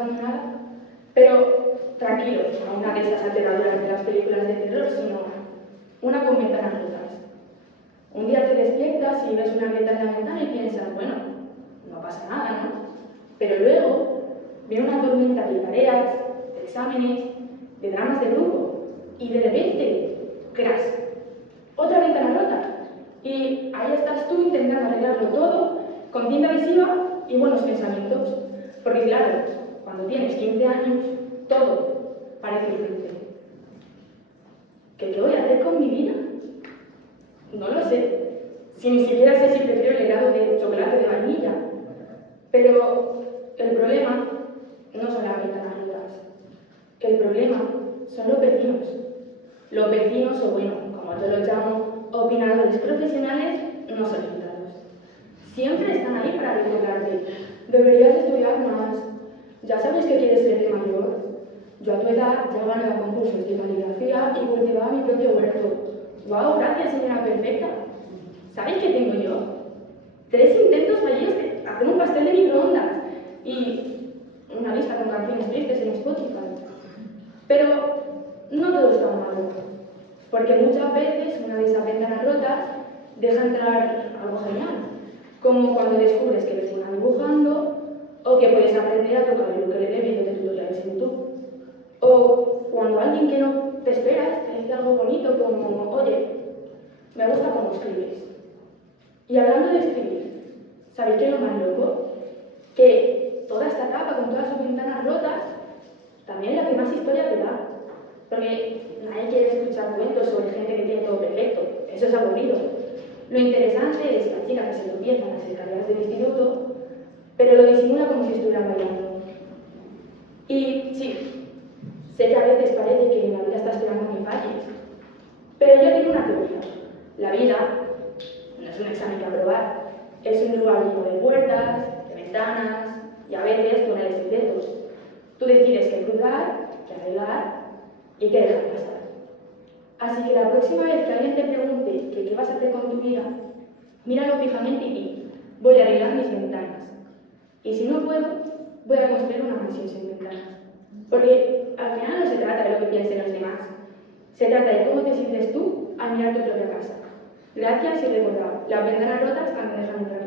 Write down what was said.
pasado ni nada, pero tranquilo, no una de esas aterradoras de las películas de terror, sino una con ventanas rotas. Un día te despiertas y ves una grieta en la ventana y piensas, bueno, no pasa nada, ¿no? Pero luego viene una tormenta de tareas, de exámenes, de dramas de grupo, y de repente, crash, otra ventana rota. Y ahí estás tú intentando arreglarlo todo con cinta adhesiva y buenos pensamientos. Porque claro, cuando tienes 15 años, todo parece urgente. ¿Qué voy a hacer con mi vida? No lo sé. Si ni siquiera sé si prefiero el helado de chocolate de vainilla. Pero el problema no son las ventanas rotas. El problema son los vecinos. Los vecinos, o bueno, como yo los llamo, opinadores profesionales no solicitados. Siempre están ahí para recordarte. Deberías estudiar más. Ya sabes que quieres ser de mayor. Yo a tu edad ya ganaba concursos de caligrafía y cultivaba mi propio huerto. ¡Guau! Gracias, señora perfecta. ¿Sabéis qué tengo yo? 3 intentos fallidos de hacer un pastel de microondas y una lista con canciones tristes en Spotify. Pero no todo es tan malo, porque muchas veces una de esas ventanas rotas deja entrar algo genial, como cuando descubres que eres buena dibujando o que puedes aprender a tocar el ukelele viendo tutoriales en YouTube. O cuando alguien que no te esperas te dice algo bonito como, oye, me gusta cómo escribes. Y hablando de escribir, ¿sabéis qué es lo más loco? Que toda esta etapa con todas sus ventanas rotas también es la que más historia te da. Porque nadie quiere escuchar cuentos sobre gente que tiene todo perfecto. Eso es aburrido. Lo interesante es la chica que se tropieza en las escaleras del instituto, pero lo disimula como si estuviera bailando. Y sí, sé que a veces parece que la vida está esperando a que falles, pero yo tengo una teoría. La vida no es un examen que aprobar, es un lugar lleno de puertas, de ventanas y a veces túneles secretos. Tú decides qué cruzar, qué arreglar y qué dejar pasar. Así que la próxima vez que alguien te pregunte qué vas a hacer con tu vida, míralo fijamente y di, voy a arreglar mis ventanas. Y si no puedo, voy a construir una mansión sin ventanas. Porque al final no se trata de lo que piensen los demás, se trata de cómo te sientes tú al mirar tu propia casa. Gracias y recordad, las ventanas rotas también dejan entrar